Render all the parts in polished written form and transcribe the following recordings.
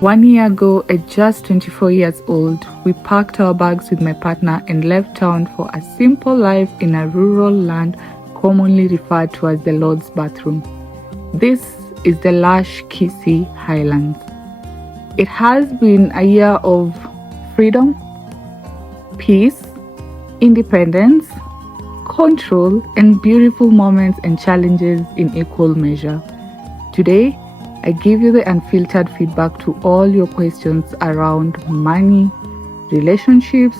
1 year ago, at just 24 years old, we packed our bags with my partner and left town for a simple life in a rural land commonly referred to as the Lord's bathroom. This is the lush Kisii Highlands. It has been a year of freedom, peace, independence, control, and beautiful moments and challenges in equal measure. Today, I give you the unfiltered feedback to all your questions around money, relationships,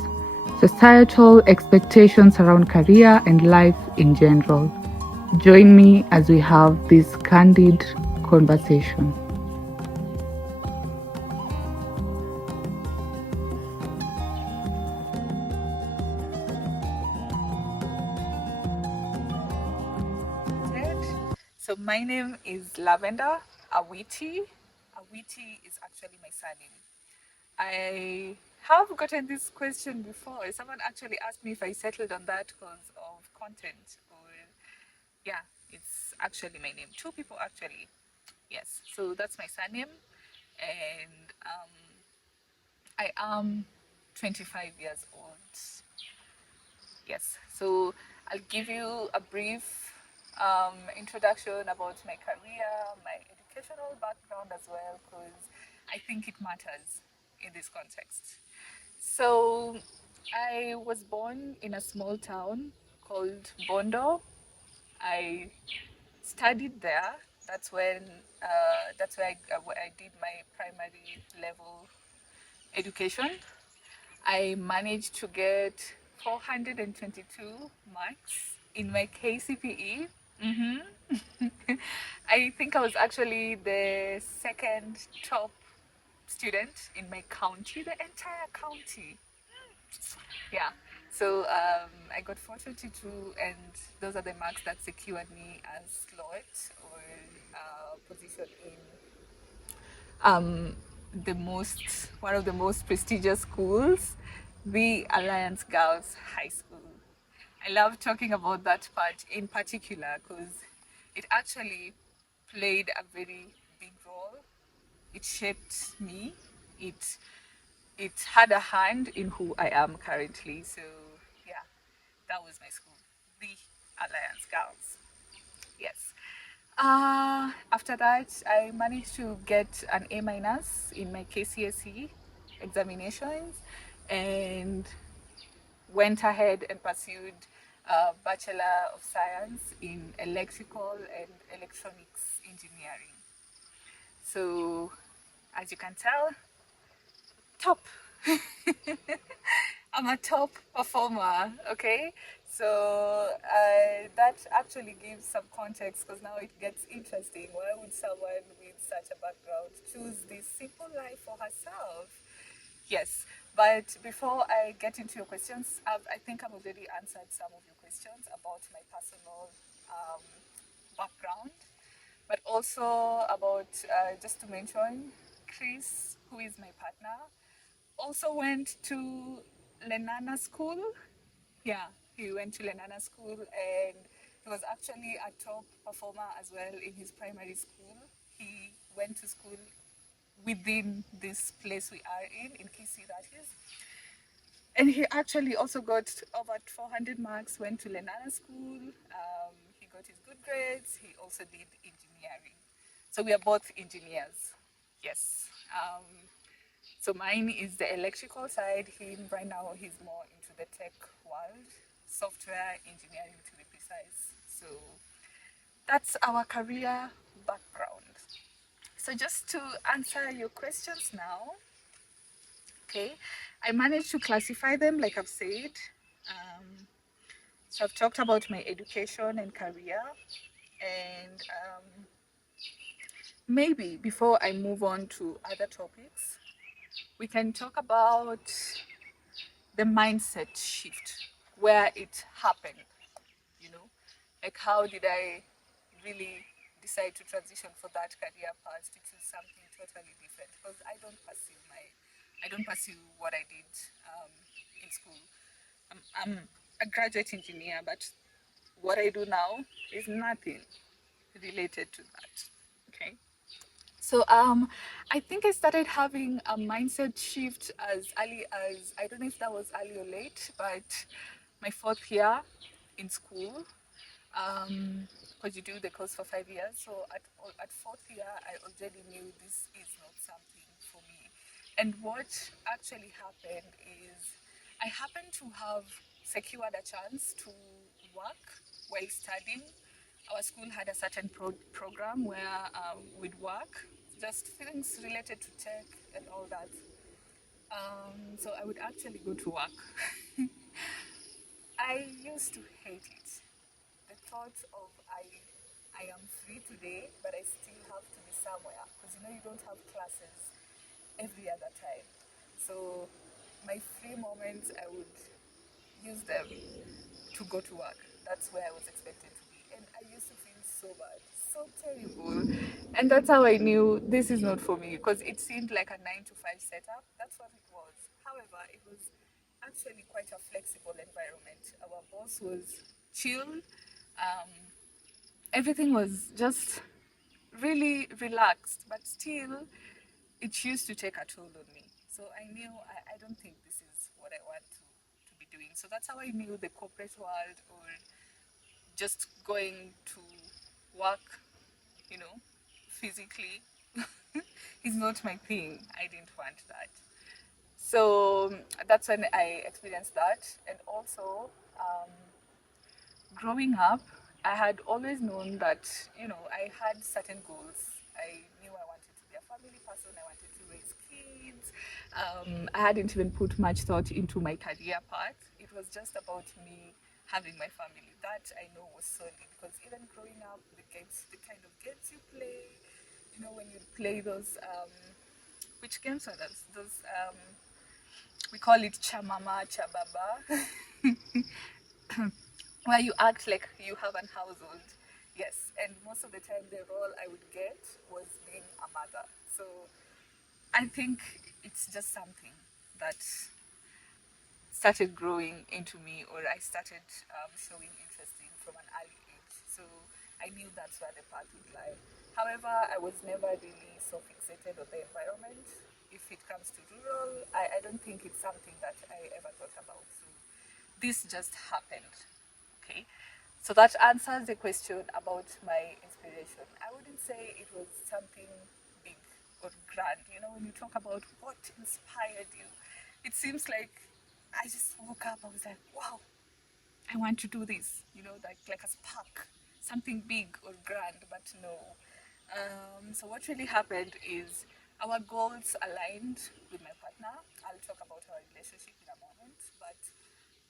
societal expectations around career, and life in general. Join me as we have this candid conversation. So my name is Lavender Awiti. Awiti is actually my surname. I have gotten this question before. Someone actually asked me if I settled on that because of content, or yeah, it's actually my name. Two people actually. Yes. So that's my surname, and I am 25 years old. Yes. So I'll give you a brief introduction about my career, my educational background as well, because I think it matters in this context. So I was born in a small town called Bondo. I studied there. That's when that's where I did my primary level education. I managed to get 422 marks in my KCPE. I think I was actually the second top student in my county, the entire county. Yeah. So I got 422, and those are the marks that secured me as slot or position in the most one of the most prestigious schools, the Alliance Girls High School. I love talking about that part in particular because it actually played a very big role. It shaped me. It it had a hand in who I am currently. So yeah, that was my school, the Alliance Girls. Yes. After that, I managed to get an A minus in my KCSE examinations and went ahead and pursued a Bachelor of Science in Electrical and Electronics Engineering. So, as you can tell, top. I'm a top performer, okay? So that actually gives some context because now it gets interesting. Why would someone with such a background choose this simple life for herself? Yes, but before I get into your questions, I think I've already answered some of your questions about my personal um, background, but also about, just to mention, Chris, who is my partner, also went to Lenana School. Yeah, he went to Lenana School, and he was actually a top performer as well in his primary school. He went to school within this place we are in Kisii, that is. And he actually also got over 400 marks, went to Lenana School. He got his good grades. He also did engineering. So we are both engineers. Yes. So mine is the electrical side. Him right now, he's more into the tech world, software engineering to be precise. So that's our career background. So just to answer your questions now, okay, I managed to classify them like I've said. So I've talked about my education and career, and maybe before I move on to other topics, we can talk about the mindset shift, where it happened, you know, like how did I really decide to transition for that career path to choose something totally different? Because I don't pursue what I did in school. I'm a graduate engineer, but what I do now is nothing related to that. Okay. So I think I started having a mindset shift as early as, I don't know if that was early or late, but my fourth year in school. Because you do the course for 5 years. So at fourth year, I already knew this is not something for me. And what actually happened is I happened to have secured a chance to work while studying. Our school had a certain program where we'd work, just things related to tech and all that. So I would actually go to work. I used to hate it. The thought of I am free today, but I still have to be somewhere because you don't have classes every other time. So my free moments, I would use them to go to work. That's where I was expected to be, and I used to feel so bad, so terrible, and that's how I knew this is not for me because it seemed like a 9 to 5 setup. That's what it was. However, it was actually quite a flexible environment. Our boss was chill. Um, Everything was just really relaxed, but still, it used to take a toll on me. So I knew I don't think this is what I want to be doing. So that's how I knew the corporate world or just going to work, you know, physically is not my thing. I didn't want that. So that's when I experienced that. And also, um, growing up, I had always known that, I had certain goals. I knew I wanted to be a family person, I wanted to raise kids. I hadn't even put much thought into my career path. It was just about me having my family. That I know was solid because even growing up, the kind of games you play, when you play those, which games are those? We call it chamama, chababa. Where you act like you have an household. Yes, and most of the time the role I would get was being a mother. So I think it's just something that started growing into me, or I started showing interest in from an early age. So I knew that's where the path would lie. However, I was never really so fixated on the environment. If it comes to rural, I don't think it's something that I ever thought about. So this just happened. Okay. So that answers the question about my inspiration. I wouldn't say it was something big or grand. When you talk about what inspired you, it seems like I just woke up, I was like, wow, I want to do this, like a spark, something big or grand, but no. So what really happened is our goals aligned with my partner. I'll talk about our relationship in a moment, but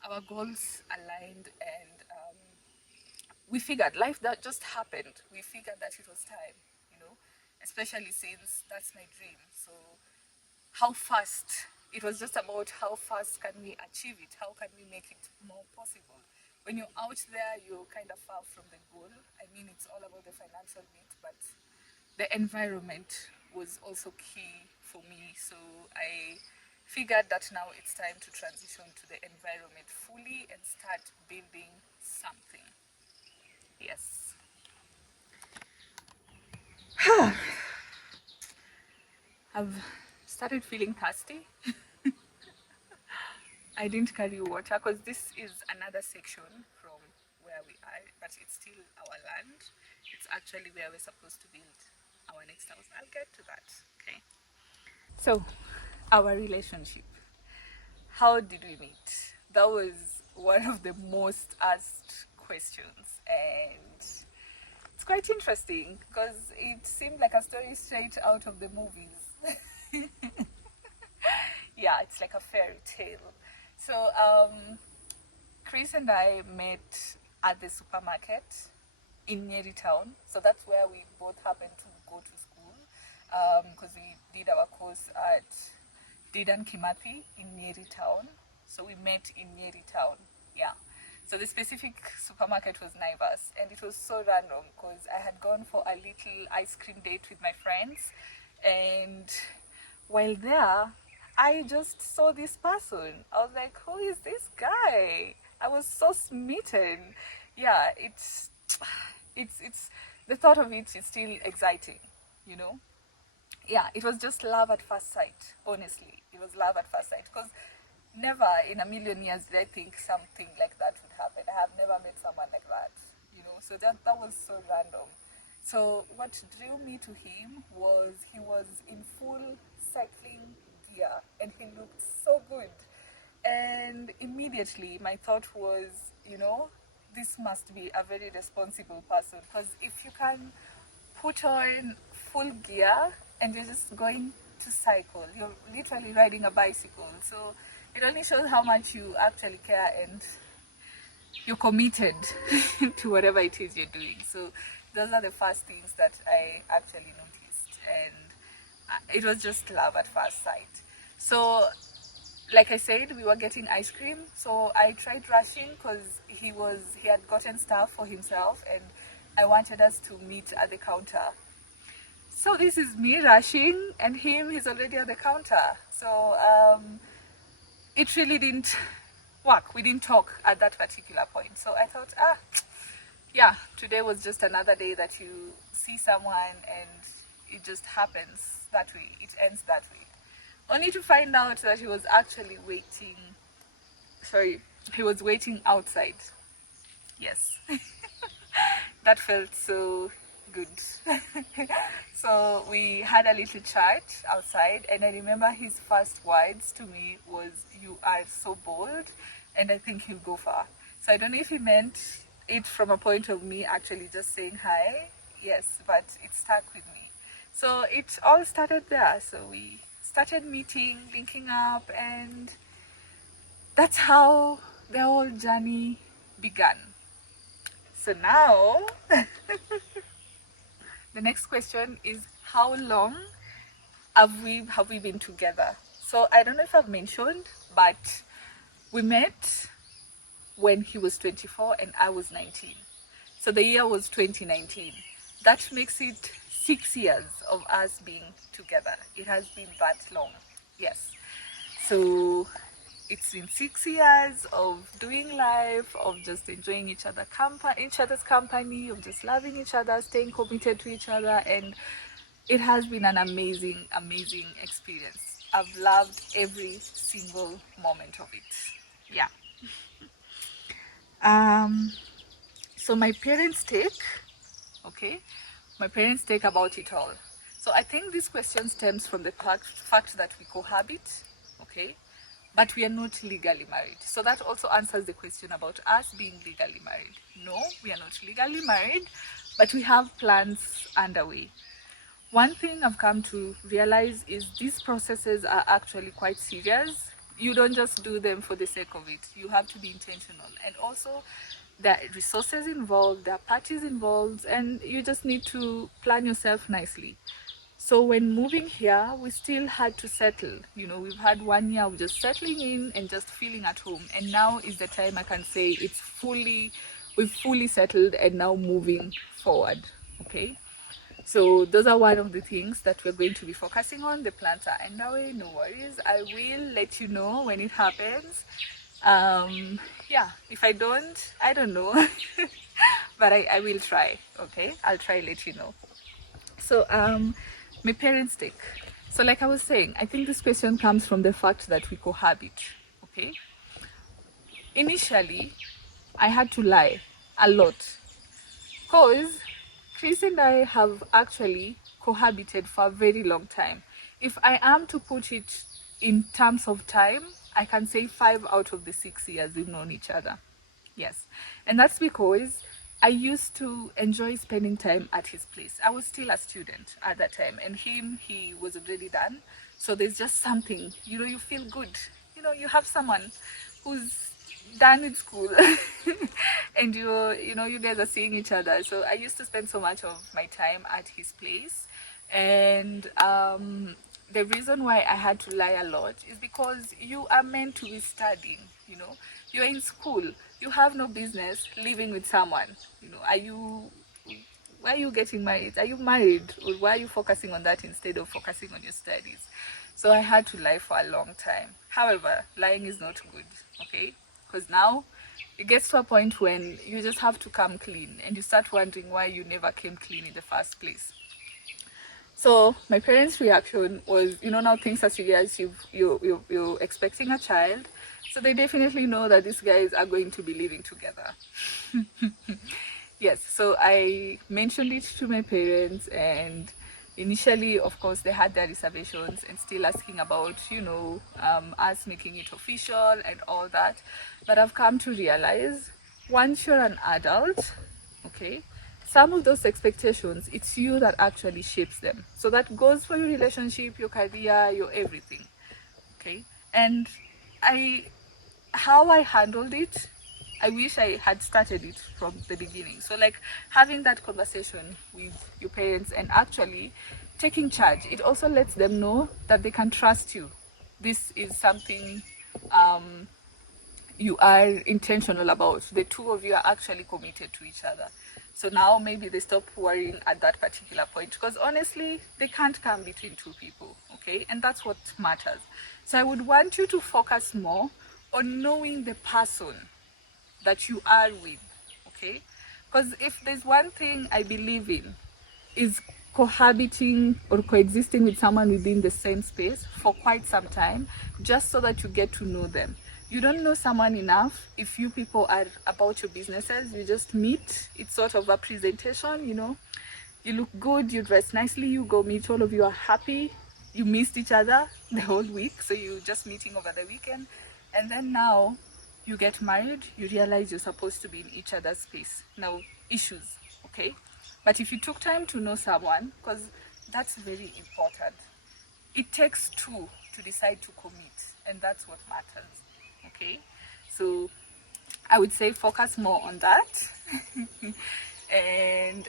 our goals aligned, and we figured life that just happened. We figured that it was time, you know, especially since that's my dream. So how fast, it was just about how fast can we achieve it, how can we make it more possible. When you're out there, you're kind of far from the goal. I mean, it's all about the financial bit, but the environment was also key for me. So I figured that now it's time to transition to the environment fully and start building something. Yes. I've started feeling thirsty. I didn't carry water because this is another section from where we are, but it's still our land. It's actually where we're supposed to build our next house. I'll get to that. Okay. So, our relationship. How did we meet? That was one of the most asked questions, and it's quite interesting because it seemed like a story straight out of the movies. Yeah, it's like a fairy tale. So, Chris and I met at the supermarket in Nyeri town. So that's where we both happened to go to school because we did our course at Didan Kimathi in Nyeri town. So we met in Nyeri town. Yeah. So the specific supermarket was Naivas, and it was so random because I had gone for a little ice cream date with my friends, and while there, I just saw this person. I was like, who is this guy? I was so smitten. Yeah, it's the thought of it is still exciting, you know. yeah, it was just love at first sight. Honestly, it was love at first sight, because never in a million years did I think something like that would happen. I have never met someone like that, you know. So that was so random. So what drew me to him was he was in full cycling gear and he looked so good. And immediately my thought was, you know, this must be a very responsible person, because if you can put on full gear and you're just going to cycle, you're literally riding a bicycle. So it only shows how much you actually care and you're committed to whatever it is you're doing. So those are the first things that I actually noticed, and it was just love at first sight. So like I said, we were getting ice cream, so I tried rushing because he had gotten stuff for himself, and I wanted us to meet at the counter. So this is me rushing, and he's already at the counter. So it really didn't work. We didn't talk at that particular point. So I thought, yeah, today was just another day that you see someone and it just happens that way. It ends that way. Only to find out that he was actually waiting. Sorry, he was waiting outside. Yes. That felt so good. So we had a little chat outside, and I remember his first words to me was, "You are so bold, and I think you'll go far." So I don't know if he meant it from a point of me actually just saying hi. Yes, but it stuck with me. So it all started there. So we started meeting, linking up, and that's how the whole journey began. So now, the next question is, how long have we been together? So I don't know if I've mentioned, but we met when he was 24 and I was 19. So the year was 2019. That makes it 6 years of us being together. It has been that long. Yes. So it's been 6 years of doing life, of just enjoying each other's company, of just loving each other, staying committed to each other, and it has been an amazing, amazing experience. I've loved every single moment of it. Yeah. Um. So okay, my parents take about it all. So I think this question stems from the fact that we cohabit, okay, but we are not legally married. So that also answers the question about us being legally married. No, we are not legally married, but we have plans underway. One thing I've come to realize is these processes are actually quite serious. You don't just do them for the sake of it. You have to be intentional. And also, there are resources involved, there are parties involved, and you just need to plan yourself nicely. So when moving here, we still had to settle. You know, we've had 1 year of just settling in and just feeling at home. And now is the time I can say we've fully settled and now moving forward. Okay. So those are one of the things that we're going to be focusing on. The plans are underway, no worries. I will let you know when it happens. Yeah, if I don't know. But I will try, okay? I'll try let you know. So my parents take. So like I was saying, I think this question comes from the fact that we cohabit, okay? Initially, I had to lie a lot because Chris and I have actually cohabited for a very long time. If I am to put it in terms of time, I can say 5 out of the 6 years we've known each other. Yes. And that's because I used to enjoy spending time at his place. I was still a student at that time, and he was already done. So there's just something, you know, you feel good. You know, you have someone who's done with school and you guys are seeing each other. So I used to spend so much of my time at his place, and the reason why I had to lie a lot is because you are meant to be studying. You're in school, you have no business living with someone. Why are you getting married? Are you married, or why are you focusing on that instead of focusing on your studies? So I had to lie for a long time. However, lying is not good, okay? Because now it gets to a point when you just have to come clean and you start wondering why you never came clean in the first place. So my parents' reaction was, now things are serious. You're expecting a child, so they definitely know that these guys are going to be living together. Yes, so I mentioned it to my parents, and initially, of course, they had their reservations and still asking about, us making it official and all that. But I've come to realize once you're an adult, okay, some of those expectations, it's you that actually shapes them. So that goes for your relationship, your career, your everything, okay? And I how I handled it, I wish I had started it from the beginning. So, like, having that conversation with your parents and actually taking charge, it also lets them know that they can trust you. This is something you are intentional about. The two of you are actually committed to each other. So now maybe they stop worrying at that particular point, because honestly, they can't come between two people, okay? And that's what matters. So I would want you to focus more on knowing the person that you are with, okay? Because if there's one thing I believe in, is cohabiting or coexisting with someone within the same space for quite some time, just so that you get to know them. You don't know someone enough if you people are about your businesses. You just meet. It's sort of a presentation, You look good, you dress nicely, you go meet, all of you are happy. You missed each other the whole week, so you're just meeting over the weekend. And then now you get married, you realize you're supposed to be in each other's space. Now, issues, okay? But if you took time to know someone, because that's very important, it takes two to decide to commit, and that's what matters, okay? So I would say focus more on that. And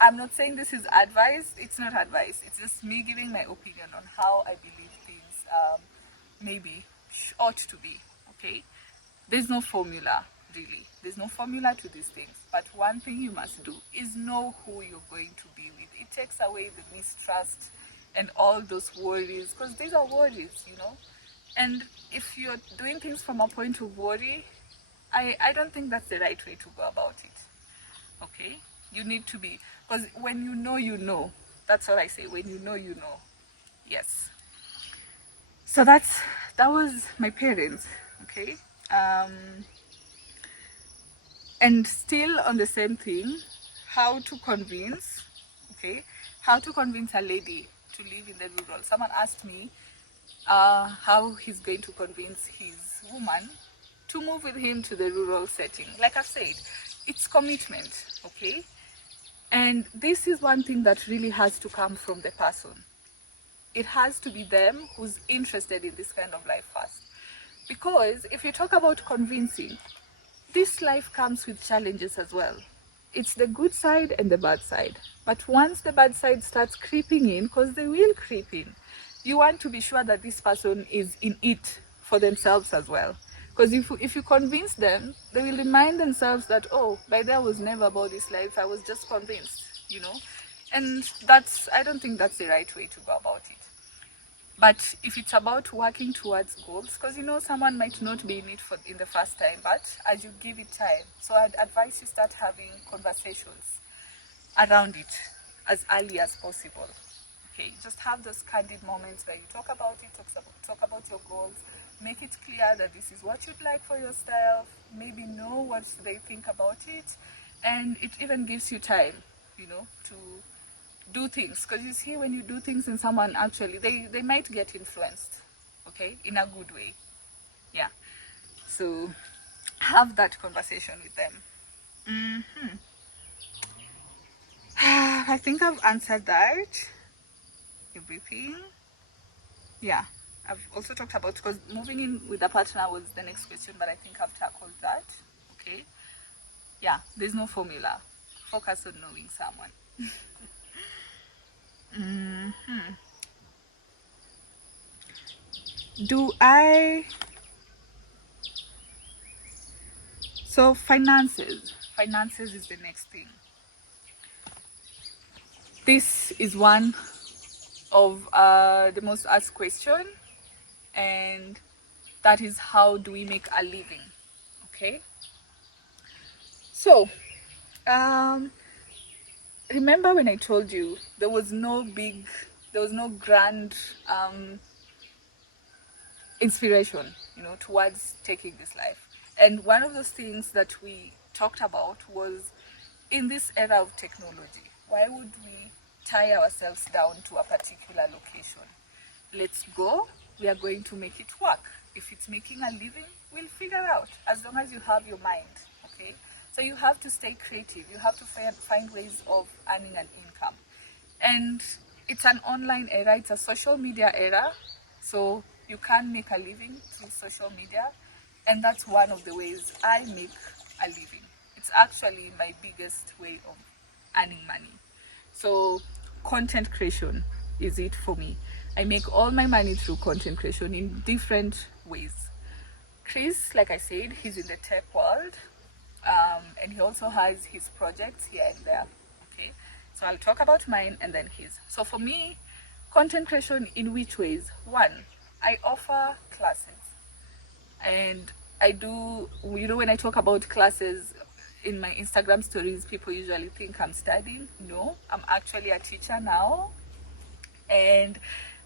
I'm not saying this is advice. It's not advice. It's just me giving my opinion on how I believe things maybe ought to be, okay? There's no formula, really. There's no formula to these things. But one thing you must do is know who you're going to be with. It takes away the mistrust and all those worries, because these are worries. And if you're doing things from a point of worry, I don't think that's the right way to go about it. Okay? You need to be, because when you know, you know. That's what I say. When you know, you know. Yes. So that was my parents. Okay? And still on the same thing, how to convince a lady to live in the rural. Someone asked me how he's going to convince his woman to move with him to the rural setting. Like I've said, it's commitment, okay? And this is one thing that really has to come from the person. It has to be them who's interested in this kind of life first. Because if you talk about convincing, this life comes with challenges as well. It's the good side and the bad side. But once the bad side starts creeping in, because they will creep in, you want to be sure that this person is in it for themselves as well. Because if you convince them, they will remind themselves that, oh, by then I was never about this life, I was just convinced. And I don't think that's the right way to go about it. But if it's about working towards goals, because someone might not be in it in the first time, but as you give it time, so I'd advise you start having conversations around it as early as possible. Okay, just have those candid moments where you talk about it, talk about your goals, make it clear that this is what you'd like for yourself, maybe know what they think about it, and it even gives you time, to do things. Because you see, when you do things in someone, actually, they might get influenced, okay, in a good way. Yeah. So have that conversation with them. I think I've answered that. Everything. Yeah. I've also talked about, because moving in with a partner was the next question, but I think I've tackled that. Okay. Yeah, there's no formula. Focus on knowing someone. So finances is the next thing. This is one of the most asked question, and that is, how do we make a living? Okay. So remember when I told you there was no grand inspiration, towards taking this life. And one of those things that we talked about was, in this era of technology, why would we tie ourselves down to a particular location? Let's go. We are going to make it work. If it's making a living, we'll figure out, as long as you have your mind. Okay? So you have to stay creative. You have to find ways of earning an income. And it's an online era, it's a social media era. So you can make a living through social media. And that's one of the ways I make a living. It's actually my biggest way of earning money. So content creation is it for me. I make all my money through content creation in different ways. Chris, like I said, he's in the tech world, and he also has his projects here and there. Okay, so I'll talk about mine and then his. So for me, content creation in which ways? One, I offer classes, and I do, when I talk about classes in my Instagram stories, people usually think I'm studying. No, I'm actually a teacher now, and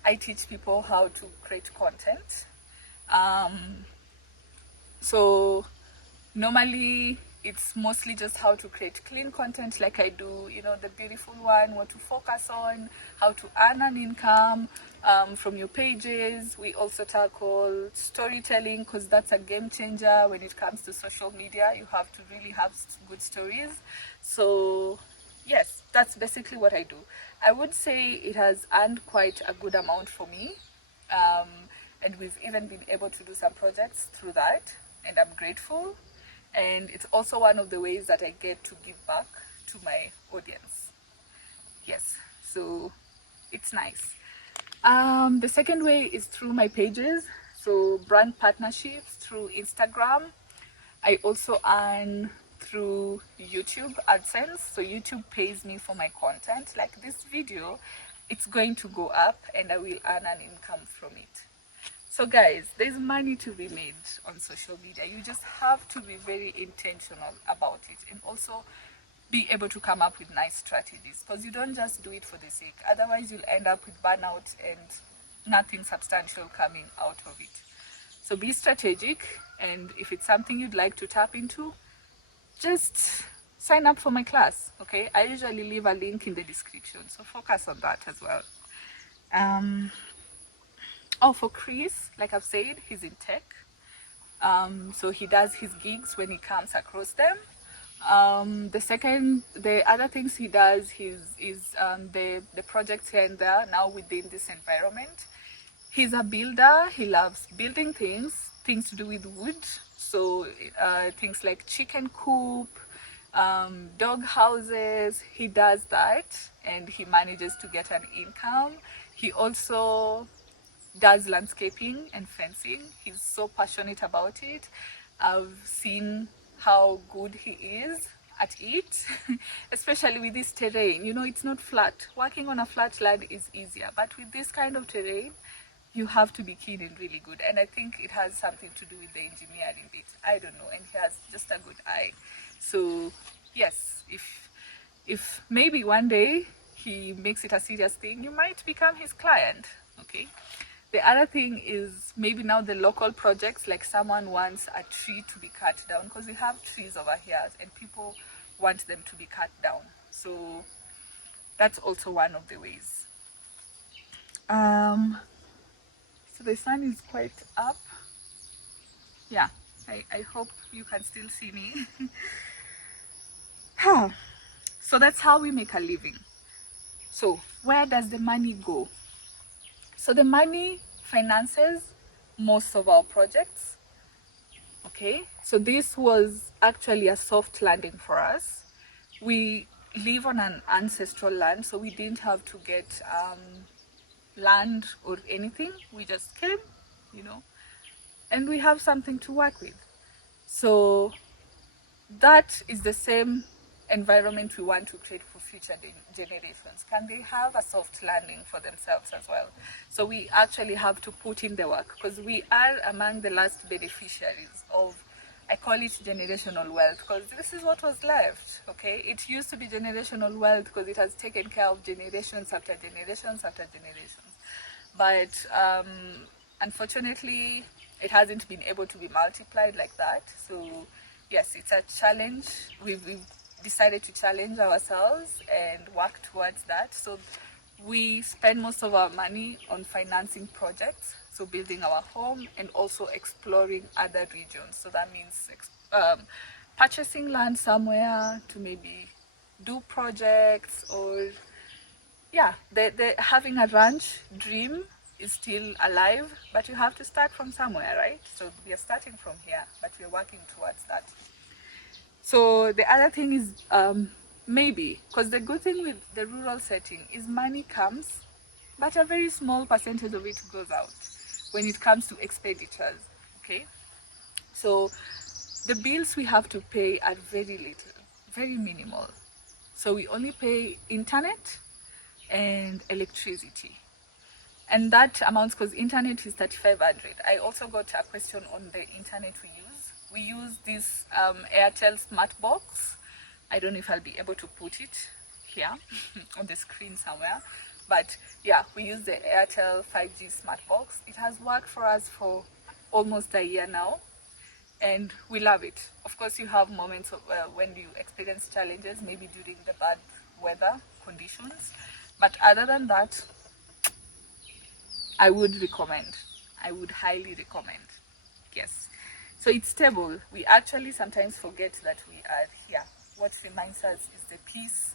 I teach people how to create content. So normally it's mostly just how to create clean content, like I do, the beautiful one, what to focus on, how to earn an income from your pages. We also tackle storytelling, because that's a game changer when it comes to social media. You have to really have good stories. So yes, that's basically what I do. I would say it has earned quite a good amount for me, and we've even been able to do some projects through that, and I'm grateful. And it's also one of the ways that I get to give back to my audience. Yes, so it's nice. The second way is through my pages, so brand partnerships through Instagram. I also earn through YouTube AdSense. So YouTube pays me for my content. Like this video, it's going to go up and I will earn an income from it. So guys, there's money to be made on social media. You just have to be very intentional about it, and also be able to come up with nice strategies, because you don't just do it for the sake. Otherwise you'll end up with burnout and nothing substantial coming out of it. So be strategic, and if it's something you'd like to tap into, just sign up for my class. Okay, I usually leave a link in the description, so focus on that as well. For Chris, like I've said, he's in tech. So he does his gigs when he comes across them. The other things he does is the projects here and there now within this environment. He's a builder. He loves building things to do with wood. So things like chicken coop, dog houses, he does that, and he manages to get an income. He also does landscaping and fencing. He's so passionate about it. I've seen how good he is at it, especially with this terrain. It's not flat. Working on a flat land is easier, but with this kind of terrain, you have to be keen and really good. And I think it has something to do with the engineering bit. I don't know. And he has just a good eye. So yes, if maybe one day he makes it a serious thing, you might become his client. Okay. The other thing is maybe now the local projects, like someone wants a tree to be cut down, because we have trees over here and people want them to be cut down. So that's also one of the ways. So the sun is quite up. Yeah, I hope you can still see me. So that's how we make a living. So where does the money go? So the money finances most of our projects. Okay, so this was actually a soft landing for us. We live on an ancestral land, so we didn't have to get land or anything. We just came, and we have something to work with. So that is the same environment we want to create for future generations. Can they have a soft landing for themselves as well? So we actually have to put in the work, because we are among the last beneficiaries of I call it generational wealth because this is what was left. Okay, it used to be generational wealth because it has taken care of generations after generations after generations, but unfortunately it hasn't been able to be multiplied like that. So yes, it's a challenge. We've decided to challenge ourselves and work towards that. So we spend most of our money on financing projects, so building our home and also exploring other regions. So that means purchasing land somewhere to maybe do projects, or yeah, the having a ranch dream is still alive, but you have to start from somewhere, right? So we are starting from here, but we're working towards that. So the other thing is maybe, because the good thing with the rural setting is money comes, but a very small percentage of it goes out when it comes to expenditures. Okay, so the bills we have to pay are very little, very minimal. So we only pay internet and electricity, and that amounts, because internet is 3500. I also got a question on the internet we use. We use this Airtel smart box. I don't know if I'll be able to put it here on the screen somewhere, but yeah, we use the Airtel 5G smart box. It has worked for us for almost a year now, and we love it. Of course, you have moments of, when you experience challenges, maybe during the bad weather conditions, but other than that, I would recommend. I would highly recommend. Yes. So it's stable. We actually sometimes forget that we are here. What reminds us is the peace,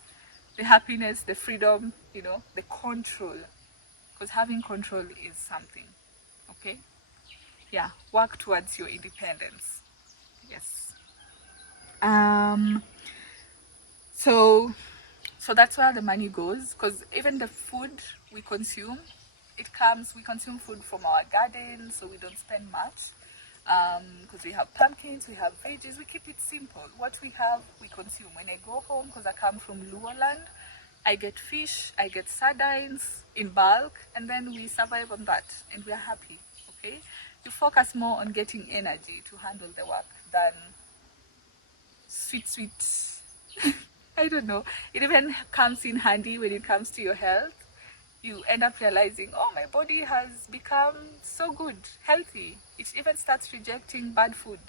the happiness, the freedom, the control. Because having control is something. Okay? Yeah. Work towards your independence. Yes. Um so so that's where the money goes, because even the food we consume, we consume food from our garden, so we don't spend much, because we have pumpkins, we have veggies, we keep it simple. What we have, we consume. When I go home, because I come from Luo land, I get fish, I get sardines in bulk, and then we survive on that, and we are happy. Okay, you focus more on getting energy to handle the work than sweet I don't know, it even comes in handy when it comes to your health. You end up realizing, oh, my body has become so good, healthy. It even starts rejecting bad food.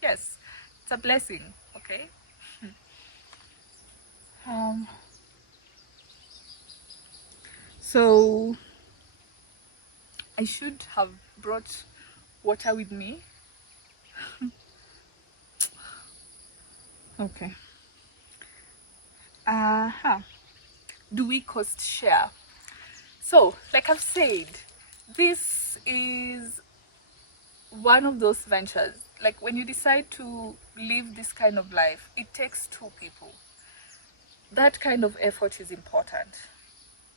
Yes, it's a blessing. Okay. um so I should have brought water with me. Okay. Do we cost share? So, like I've said, this is one of those ventures. Like when you decide to live this kind of life, it takes two people. That kind of effort is important,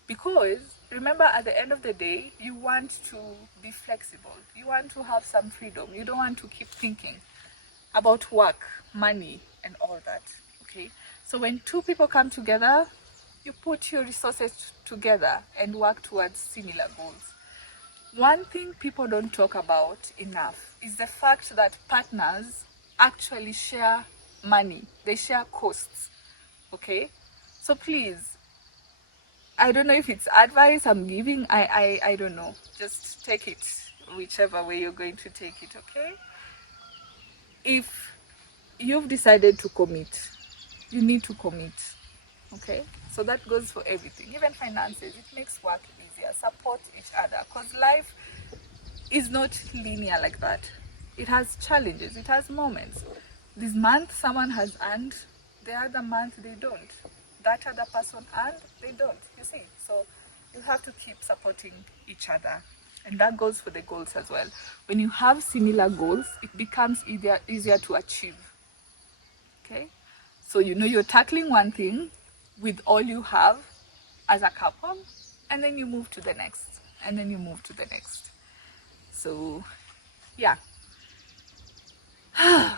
because remember, at the end of the day, you want to be flexible. You want to have some freedom. You don't want to keep thinking about work, money, and all that. Okay? So when two people come together, you put your resources together and work towards similar goals. One thing people don't talk about enough is the fact that partners actually share money. They share costs. Okay? So please, I don't know if it's advice I'm giving. I don't know. Just take it whichever way you're going to take it, okay? If you've decided to commit, you need to commit, okay? So that goes for everything, even finances. It makes work easier. Support each other, because life is not linear like that. It has challenges, it has moments. This month someone has earned, the other month they don't. That other person earned, they don't, you see. So you have to keep supporting each other. And that goes for the goals as well. When you have similar goals, it becomes easier to achieve. Okay? So you're tackling one thing with all you have as a couple, and then you move to the next, and then you move to the next. So yeah. I've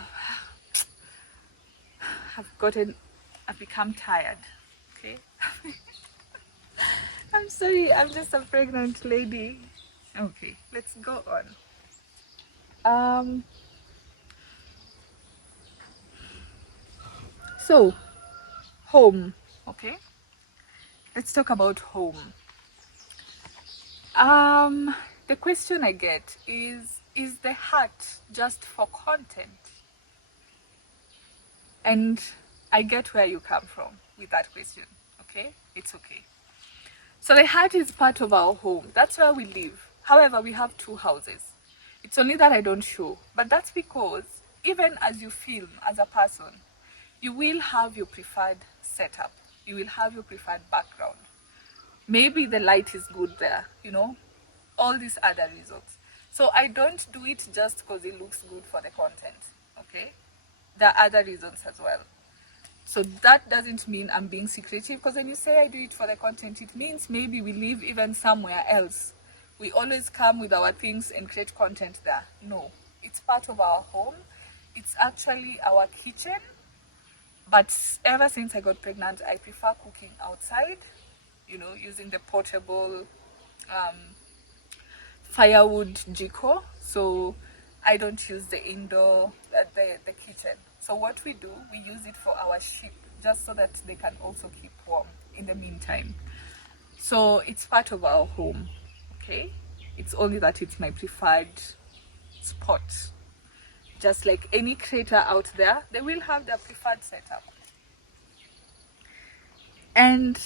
become tired. Okay. I'm sorry, I'm just a pregnant lady. Okay, let's go on. So, home, okay? Let's talk about home. The question I get is the heart just for content? And I get where you come from with that question, okay? It's okay. So the heart is part of our home. That's where we live. However, we have two houses. It's only that I don't show. But that's because even as you film as a person, you will have your preferred setup. You will have your preferred background. Maybe the light is good there, you know, all these other reasons. So I don't do it just because it looks good for the content, okay? There are other reasons as well. So that doesn't mean I'm being secretive, because when you say I do it for the content, it means maybe we live even somewhere else. We always come with our things and create content there. No, it's part of our home. It's actually our kitchen. But ever since I got pregnant, I prefer cooking outside, you know, using the portable firewood jiko. So I don't use the indoor, the kitchen. So what we do, we use it for our sheep, just so that they can also keep warm in the meantime. So it's part of our home, okay? It's only that it's my preferred spot. Just like any creator out there, they will have their preferred setup. And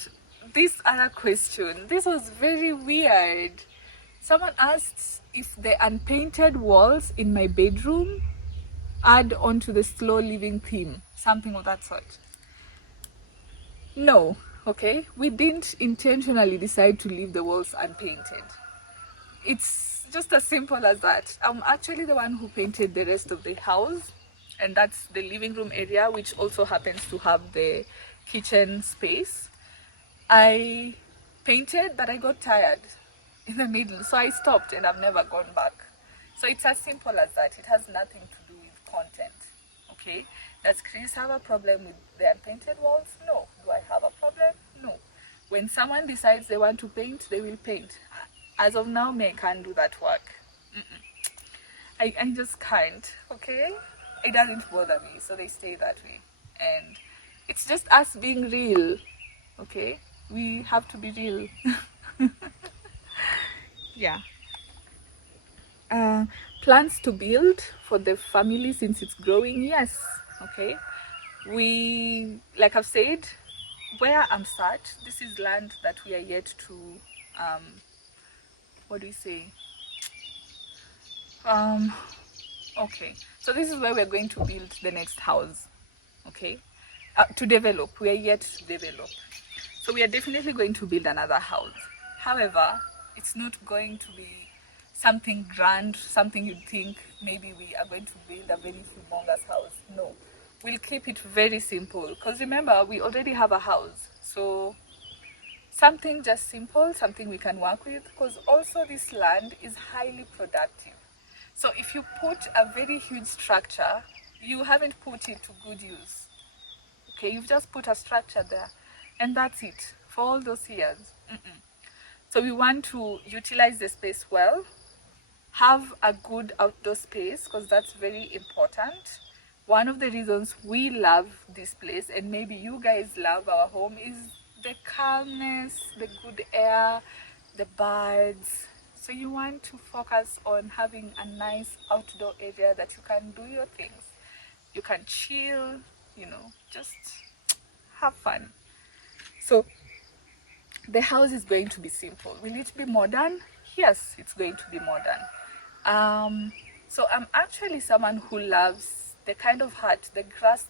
this other question, this was very weird. Someone asked if the unpainted walls in my bedroom add on to the slow living theme, something of that sort. No, okay? We didn't intentionally decide to leave the walls unpainted. It's just as simple as that. I'm actually the one who painted the rest of the house, and that's the living room area, which also happens to have the kitchen space. I painted, but I got tired in the middle, so I stopped and I've never gone back. So it's as simple as that. It has nothing to do with content, okay? Does Chris have a problem with the unpainted walls? No. Do I have a problem? No. When someone decides they want to paint, they will paint. As of now, me, I can't do that work. I just can't, okay? It doesn't bother me, so they stay that way. And it's just us being real, okay? We have to be real. Yeah. Plans to build for the family since it's growing, yes, okay. We, like I've said, where I'm sat, this is land that we are yet to, what do you say? Okay, so this is where we're going to build the next house, okay? To develop, we are yet to develop. So we are definitely going to build another house. However, it's not going to be something grand, something you'd think maybe we are going to build a very humongous house. No, we'll keep it very simple, because remember, we already have a house. So something just simple, something we can work with, because also this land is highly productive. So if you put a very huge structure, you haven't put it to good use. Okay, you've just put a structure there, and that's it for all those years. So we want to utilize the space well, have a good outdoor space, because that's very important. One of the reasons we love this place, and maybe you guys love our home, is the calmness, the good air, the birds. So you want to focus on having a nice outdoor area that you can do your things. You can chill, you know, just have fun. So the house is going to be simple. Will it be modern? Yes, it's going to be modern. So I'm actually someone who loves the kind of hut, the grass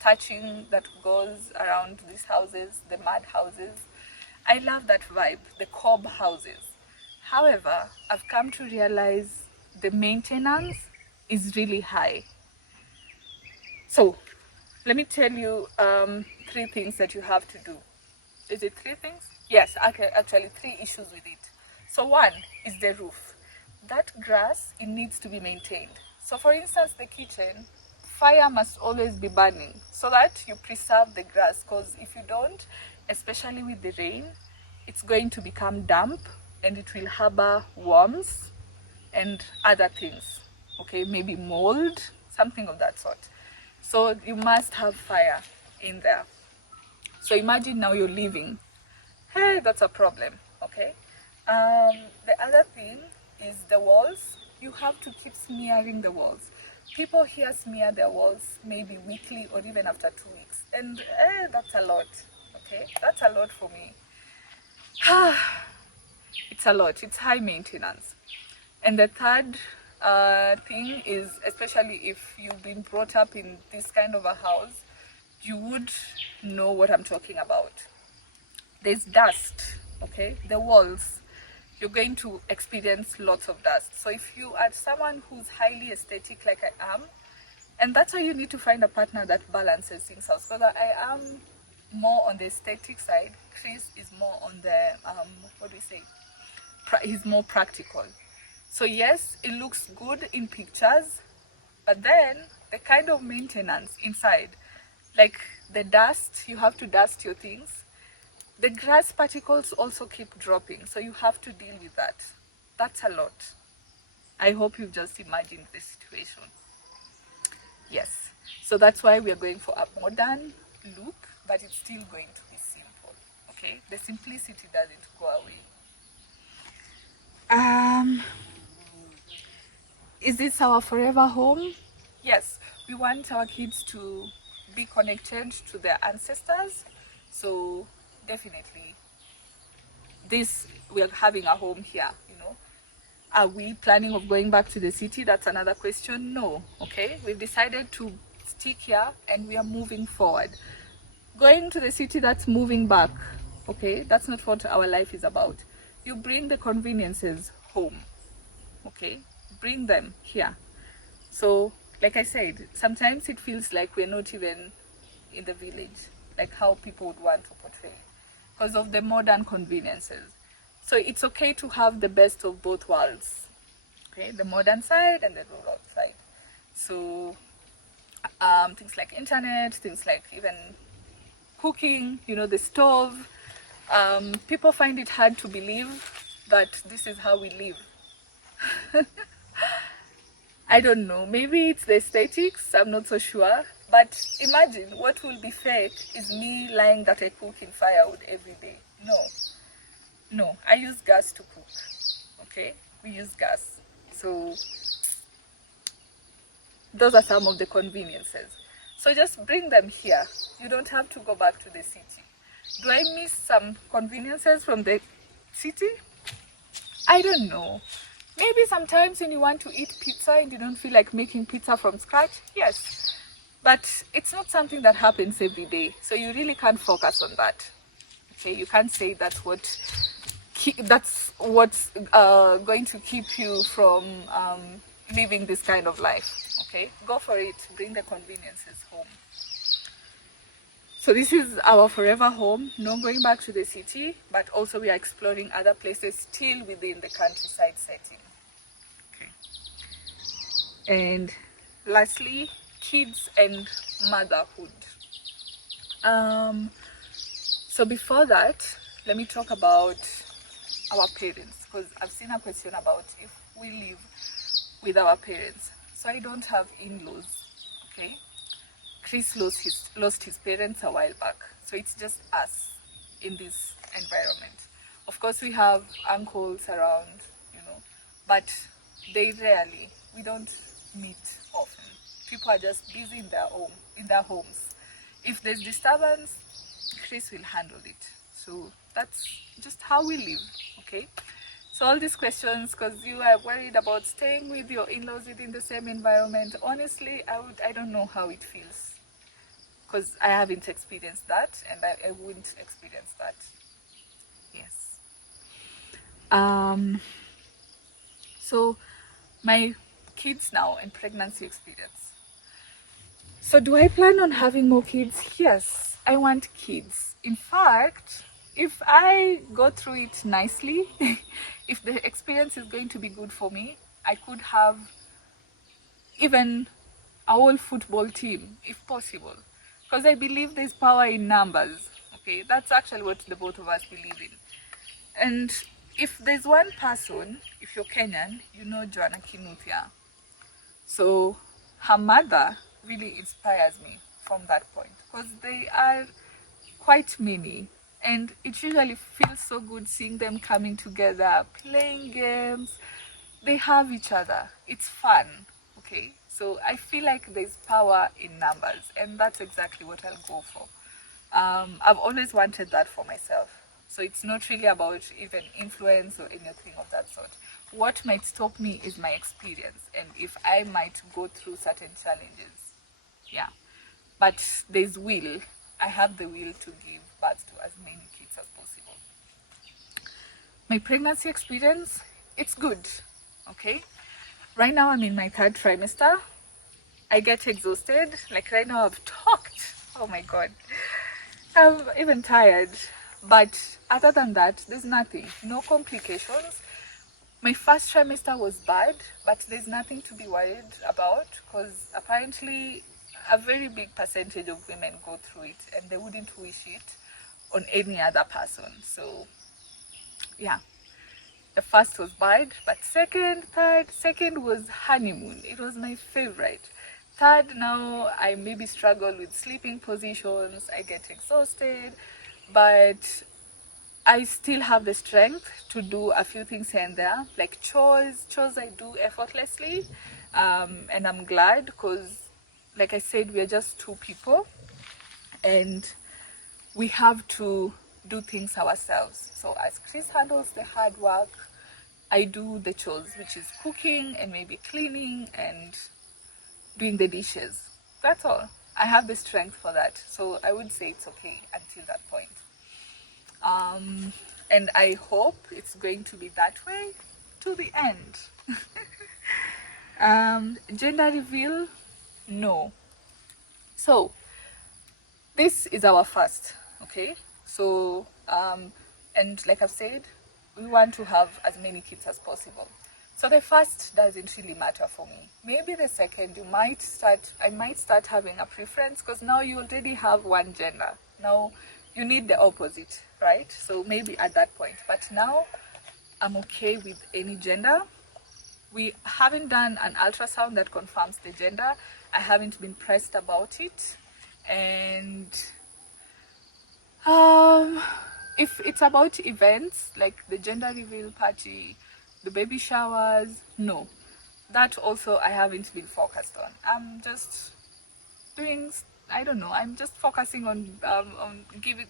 touching that goes around these houses, the mud houses. I love that vibe, the cob houses. However, I've come to realize the maintenance is really high. So let me tell you 3 things that you have to do. Is it 3 things? Yes, okay, actually 3 issues with it. So one is the roof. That grass, it needs to be maintained. So for instance, the kitchen, fire must always be burning so that you preserve the grass, because if you don't, especially with the rain, it's going to become damp and it will harbor worms and other things, okay, maybe mold, something of that sort. So you must have fire. in there. So imagine now you're leaving. Hey, that's a problem, okay? The other thing is the walls. You have to keep smearing the walls. People here smear their walls maybe weekly or even after 2 weeks. And that's a lot, okay? That's a lot for me. It's a lot. It's high maintenance. And the third thing is, especially if you've been brought up in this kind of a house, you would know what I'm talking about. There's dust, okay? The walls, you're going to experience lots of dust. So if you are someone who's highly aesthetic like I am, and that's why you need to find a partner that balances things out. Because I am more on the aesthetic side. Chris is more on the, what do we say? He's more practical. So yes, it looks good in pictures, but then the kind of maintenance inside, like the dust, you have to dust your things. The grass particles also keep dropping, so you have to deal with that. That's a lot. I hope you've just imagined the situation. Yes, so that's why we are going for a modern look, but it's still going to be simple, okay? The simplicity doesn't go away. Is this our forever home? Yes, we want our kids to be connected to their ancestors, so definitely we are having a home here, you know. Are we planning of going back to the city? That's another question. No, okay, we've decided to stick here and we are moving forward. Going to the city, that's moving back, okay? That's not what our life is about. You bring the conveniences home, okay? Bring them here. So like I said, sometimes it feels like we're not even in the village, like how people would want to portray, because of the modern conveniences. So it's okay to have the best of both worlds, okay? The modern side and the rural side. So things like internet, things like even cooking, you know, the stove. People find it hard to believe that this is how we live. I don't know, maybe it's the aesthetics, I'm not so sure. But imagine what will be fake is me lying that I cook in firewood every day. No, I use gas to cook, okay? We use gas. So those are some of the conveniences. So just bring them here. You don't have to go back to the city. Do I miss some conveniences from the city? I don't know. Maybe sometimes when you want to eat pizza and you don't feel like making pizza from scratch, yes. But it's not something that happens every day. So you really can't focus on that. Okay, you can't say that's what's going to keep you from living this kind of life. Okay, go for it. Bring the conveniences home. So this is our forever home. No going back to the city, but also we are exploring other places still within the countryside setting. Okay. And lastly, kids and motherhood. So before that, let me talk about our parents, because I've seen a question about if we live with our parents. So I don't have in-laws, okay? Chris lost his parents a while back, so it's just us in this environment. Of course, we have uncles around, you know, but we don't meet often. People are just busy in their homes. If there's disturbance, Chris will handle it. So that's just how we live, okay? So all these questions, because you are worried about staying with your in-laws within the same environment, honestly, I don't know how it feels, because I haven't experienced that, and I wouldn't experience that. Yes. So my kids now and pregnancy experience. So do I plan on having more kids? Yes, I want kids. In fact, if I go through it nicely, if the experience is going to be good for me, I could have even a whole football team, if possible. Because I believe there's power in numbers. Okay, that's actually what the both of us believe in. And if there's one person, if you're Kenyan, you know Joanna Kinuthia. So her mother really inspires me from that point, because they are quite many, and it usually feels so good seeing them coming together, playing games. They have each other. It's fun. Okay, so I feel like there's power in numbers, and that's exactly what I'll go for. I've always wanted that for myself. So it's not really about even influence or anything of that sort. What might stop me is my experience, and if I might go through certain challenges. Yeah. But there's will. I have the will to give birth to as many kids as possible. My pregnancy experience, it's good. Okay. Right now I'm in my third trimester. I get exhausted. Like right now I've talked. Oh my god. I'm even tired. But other than that, there's nothing. No complications. My first trimester was bad, but there's nothing to be worried about, because apparently a very big percentage of women go through it and they wouldn't wish it on any other person. So yeah, the first was bad, but second was honeymoon. It was my favorite. Third, now I maybe struggle with sleeping positions, I get exhausted, but I still have the strength to do a few things here and there, like chores. Chores I do effortlessly, and I'm glad, because, like I said, we are just two people, and we have to do things ourselves. So as Chris handles the hard work, I do the chores, which is cooking and maybe cleaning and doing the dishes. That's all. I have the strength for that, so I would say it's okay until that point. And I hope it's going to be that way to the end. Gender reveal, no. So this is our first, okay? So and like I've said, we want to have as many kids as possible. So the first doesn't really matter for me. Maybe the second, I might start having a preference, because now you already have one gender. Now you need the opposite, right? So maybe at that point. But now I'm okay with any gender. We haven't done an ultrasound that confirms the gender. I haven't been pressed about it. And if it's about events like the gender reveal party, the baby showers, no. That also I haven't been focused on. I'm just doing, I don't know, I'm just focusing on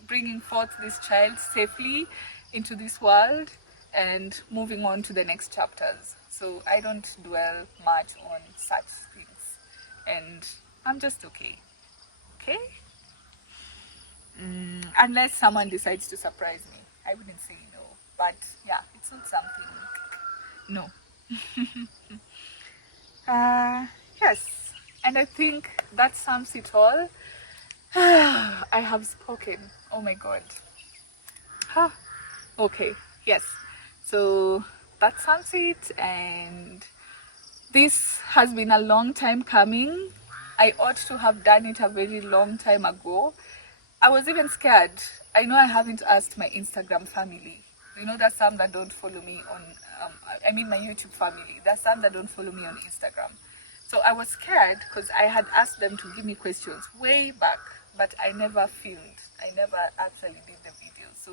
bringing forth this child safely into this world and moving on to the next chapters. So I don't dwell much on such things, and I'm just okay. Okay? Unless someone decides to surprise me, I wouldn't say no. But yeah, it's not something. No. Yes, and I think that sums it all. I have spoken. Oh my god. Okay, yes. So that sums it, and this has been a long time coming. I ought to have done it a very long time ago. I was even scared. I know I haven't asked my Instagram family. You know, there's some that don't follow me on, I mean my YouTube family. There's some that don't follow me on Instagram. So I was scared, because I had asked them to give me questions way back, but I never filmed. I never actually did the video. So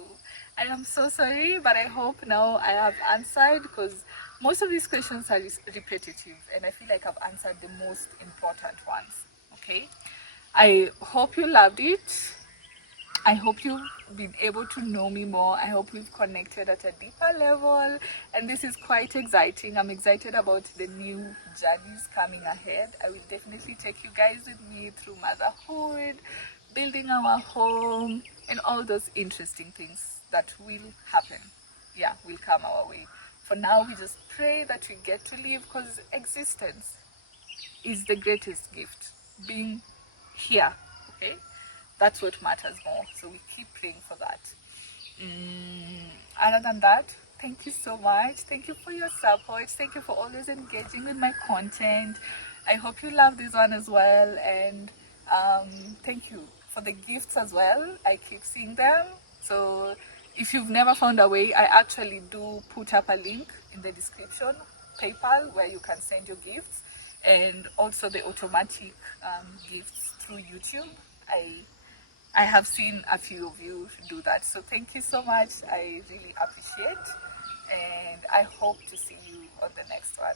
I am so sorry, but I hope now I have answered, because most of these questions are repetitive, and I feel like I've answered the most important ones. Okay? I hope you loved it. I hope you've been able to know me more. I hope we've connected at a deeper level, and this is quite exciting. I'm excited about the new journeys coming ahead. I will definitely take you guys with me through motherhood, building our home, and all those interesting things that will happen. Yeah, will come our way. For now, we just pray that we get to live, because existence is the greatest gift. Being here, okay? That's what matters more. So we keep praying for that. Other than that, thank you so much. Thank you for your support. Thank you for always engaging with my content. I hope you love this one as well. And thank you for the gifts as well. I keep seeing them. So if you've never found a way, I actually do put up a link in the description, PayPal, where you can send your gifts. and also the automatic gifts through YouTube. I have seen a few of you do that. So thank you so much. I really appreciate, and I hope to see you on the next one.